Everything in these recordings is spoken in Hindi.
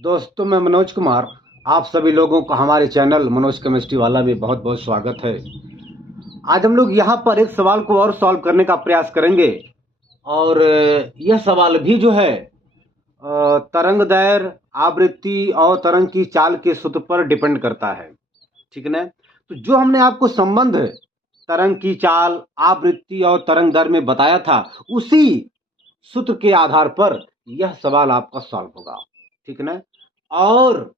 दोस्तों, मैं मनोज कुमार। आप सभी लोगों का हमारे चैनल मनोज केमिस्ट्री वाला में बहुत बहुत स्वागत है। आज हम लोग यहाँ पर एक सवाल को और सॉल्व करने का प्रयास करेंगे। और यह सवाल भी जो है तरंग दैर्घ्य, आवृत्ति और तरंग की चाल के सूत्र पर डिपेंड करता है। ठीक है ना? तो जो हमने आपको संबंध तरंग की चाल, आवृत्ति और तरंग दैर्घ्य में बताया था, उसी सूत्र के आधार पर यह सवाल आपका सॉल्व होगा। ठीक है ना? और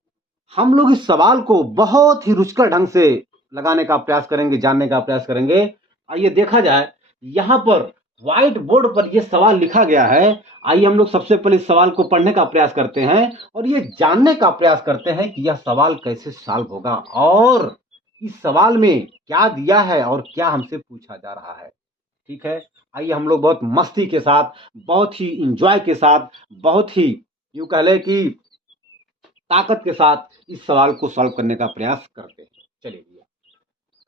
हम लोग इस सवाल को बहुत ही रुचिकर ढंग से लगाने का प्रयास करेंगे, जानने का प्रयास करेंगे। आइए देखा जाए, यहां पर व्हाइट बोर्ड पर यह सवाल लिखा गया है। आइए हम लोग सबसे पहले इस सवाल को पढ़ने का प्रयास करते हैं और ये जानने का प्रयास करते हैं कि यह सवाल कैसे सॉल्व होगा और इस सवाल में क्या दिया है और क्या हमसे पूछा जा रहा है। ठीक है? आइए हम लोग बहुत मस्ती के साथ, बहुत ही इंजॉय के साथ, बहुत ही यूं कह लें कि ताकत के साथ इस सवाल को सॉल्व करने का प्रयास करते हैं। चलिए भैया,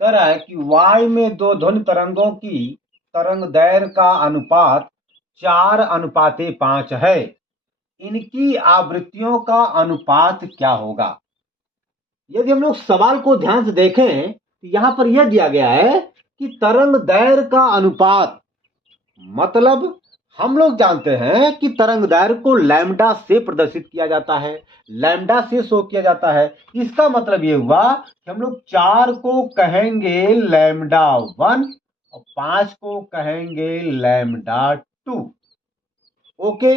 कह रहा है कि वायु में दो ध्वनि तरंगों की तरंग दैर्घ्य का अनुपात 4:5 है। इनकी आवृत्तियों का अनुपात क्या होगा? यदि हम लोग सवाल को ध्यान से देखें तो यहां पर यह दिया गया है कि तरंग दैर्घ्य का अनुपात, मतलब हम लोग जानते हैं कि तरंग दैर्घ्य को लैम्डा से प्रदर्शित किया जाता है, लैम्डा से शो किया जाता है। इसका मतलब ये हुआ कि हम लोग 4 को कहेंगे लैम्डा 1 और 5 को कहेंगे लैम्डा 2। ओके।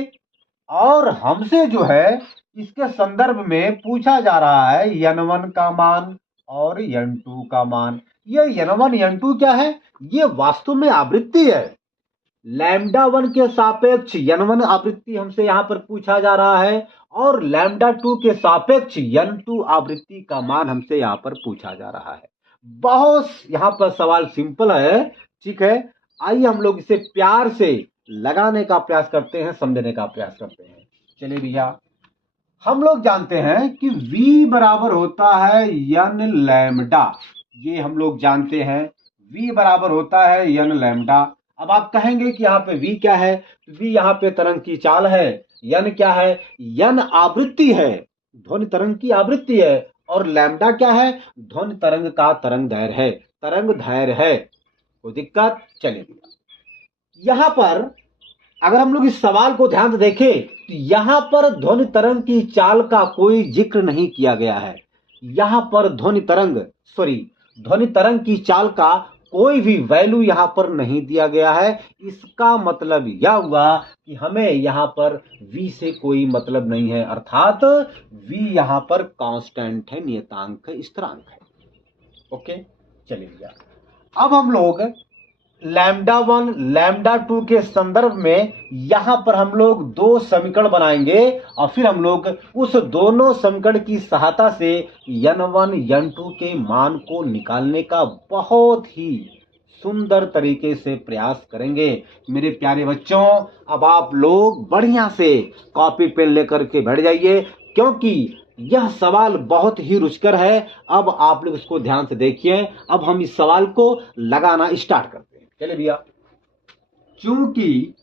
और हमसे जो है इसके संदर्भ में पूछा जा रहा है n1 का मान और n2 का मान। ये n1 n2 क्या है? ये वास्तव में आवृत्ति है। लैम्डा 1 के सापेक्ष n1 आवृत्ति हमसे यहां पर पूछा जा रहा है और लैम्डा 2 के सापेक्ष n2 आवृत्ति का मान हमसे यहां पर पूछा जा रहा है। बहुत यहां पर सवाल सिंपल है। ठीक है? आइए हम लोग इसे प्यार से लगाने का प्रयास करते हैं, समझने का प्रयास करते हैं। चलिए भैया, हम लोग जानते हैं कि V बराबर होता है n लैम्डा। ये हम लोग जानते हैं, V बराबर होता है n लैम्डा। अब आप कहेंगे कि यहाँ पे V क्या है? V यहाँ पे तरंग की चाल है। n क्या है? n आवृत्ति है, ध्वनि तरंग की आवृत्ति है। और लैम्डा क्या है? ध्वनि तरंग का तरंग दैर्घ्य है, तरंग दैर्घ्य है। कोई दिक्कत? चलिए यहां पर अगर हम लोग इस सवाल को ध्यान से देखें तो यहां पर ध्वनि तरंग की चाल का कोई जिक्र नहीं किया गया है। यहां पर ध्वनि तरंग की चाल का कोई भी वैल्यू यहां पर नहीं दिया गया है। इसका मतलब यह हुआ कि हमें यहां पर v से कोई मतलब नहीं है, अर्थात v यहां पर कांस्टेंट है, नियतांक है, स्थिरांक है। ओके, चलिए भैया, अब हम लोग लैम्डा 1 लैम्डा 2 के संदर्भ में यहां पर हम लोग दो समीकरण बनाएंगे और फिर हम लोग उस दोनों समीकरण की सहायता से n1 n2 के मान को निकालने का बहुत ही सुंदर तरीके से प्रयास करेंगे। मेरे प्यारे बच्चों, अब आप लोग बढ़िया से कॉपी पेन लेकर के बैठ जाइए, क्योंकि यह सवाल बहुत ही रुचिकर है। अब आप लोग इसको ध्यान से देखिए। अब हम इस सवाल को लगाना स्टार्ट करते हैं। चलिए भैया, चूंकि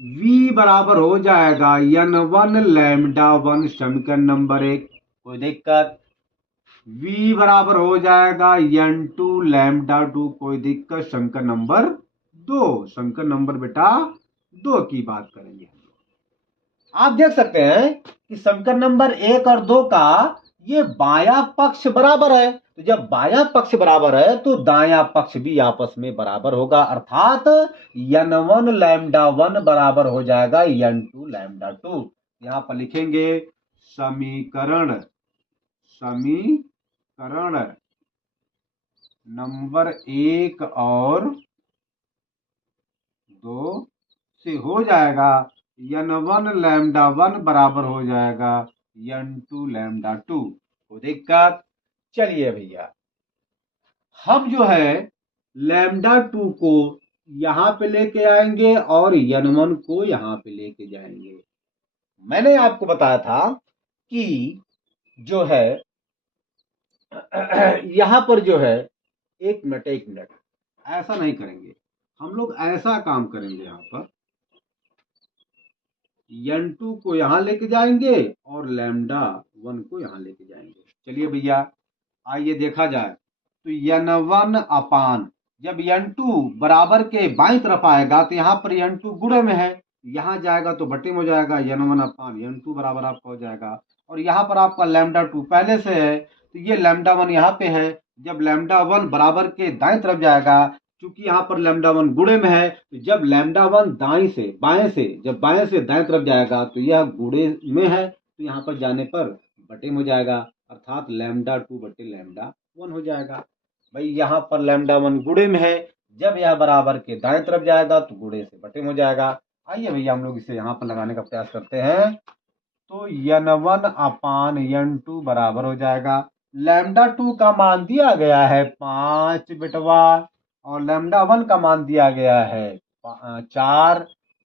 v बराबर हो जाएगा n1 लैम्डा 1 समीकरण नंबर 1, कोई दिक्कत? v बराबर हो जाएगा n2 लैम्डा 2, कोई दिक्कत? समीकरण नंबर 2, समीकरण नंबर बेटा 2 की बात करेंगे हम लोग। आप देख सकते हैं कि समीकरण नंबर 1 और 2 का ये बायां पक्ष बराबर है। तो जब बायां पक्ष बराबर है तो दायां पक्ष भी आपस में बराबर होगा, अर्थात n1 लैम्डा 1 बराबर हो जाएगा n2 लैम्डा 2। यहां पर लिखेंगे समीकरण नंबर 1 और 2 से हो जाएगा n1 लैम्डा 1 बराबर हो जाएगा n2 लैम्डा 2। कोई दिक्कत? चलिए भैया, हम जो है लैम्डा 2 को यहां पे लेके आएंगे और n1 को यहां पे लेके जाएंगे। मैंने आपको बताया था कि जो है यहां पर जो है, एक मिनट, ऐसा नहीं करेंगे हम लोग, ऐसा काम करेंगे। यहां पर n2 को यहां लेके जाएंगे और लैम्डा 1 को यहाँ लेके जाएंगे। चलिए भैया आइए देखा जाए तो n1 अपान, जब n2 बराबर के बाईं तरफ आएगा तो यहाँ पर n2 गुणे में है, यहाँ जाएगा तो बटे में हो जाएगा, n1 अपान n2 बराबर आपका हो जाएगा। और यहाँ पर आपका λ2 पहले से है तो ये λ1 यहाँ पे है, जब λ1 बराबर के दाएं तरफ जाएगा, क्योंकि यहाँ पर λ1 गुणे में है, तो जब λ1 दाएं से बाएं से, जब बाएं से दाएं तरफ जाएगा तो यह गुणे में है, तो यहाँ पर जाने पर बटे में हो जाएगा, अर्थात λ2 बटे λ1 हो जाएगा। भाई यहाँ पर λ1 गुणे में है, जब यह बराबर के दाएं तरफ जाएगा तो गुणे से बटे में हो जाएगा। आइए भैया हम लोग इसे यहाँ पर लगाने का प्रयास करते हैं, तो n1 अपान n2 बराबर हो जाएगा, λ2 का मान दिया गया है 5 बिटवा और λ1 का मान दिया गया है 4,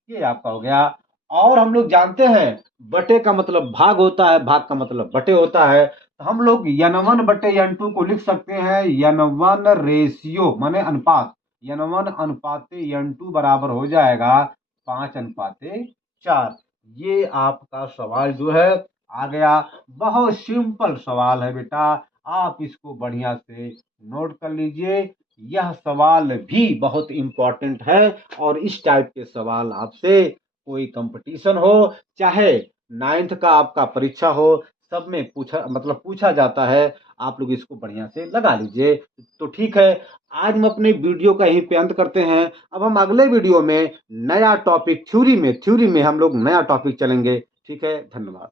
ये आपका हो गया। और हम लोग जानते हैं बटे का मतलब भाग होता है, भाग का मतलब बटे होता है, तो हम लोग n1 बटे n2 को लिख सकते हैं n1 रेशियो माने अनुपात, n1 अनुपाते n2 बराबर हो जाएगा 5 अनुपाते 4। ये आपका सवाल जो है आ गया। बहुत सिंपल सवाल है बेटा, आप इसको बढ़िया से नोट कर लीजिए। यह सवाल भी बहुत इंपॉर्टेंट है और इस टाइप के सवाल आपसे कोई कंपटीशन हो, चाहे 9th का आपका परीक्षा हो, सब में पूछा जाता है। आप लोग इसको बढ़िया से लगा लीजिए। तो ठीक है, आज हम अपने वीडियो का यहीं पे अंत करते हैं। अब हम अगले वीडियो में नया टॉपिक थ्योरी में हम लोग नया टॉपिक चलेंगे। ठीक है, धन्यवाद।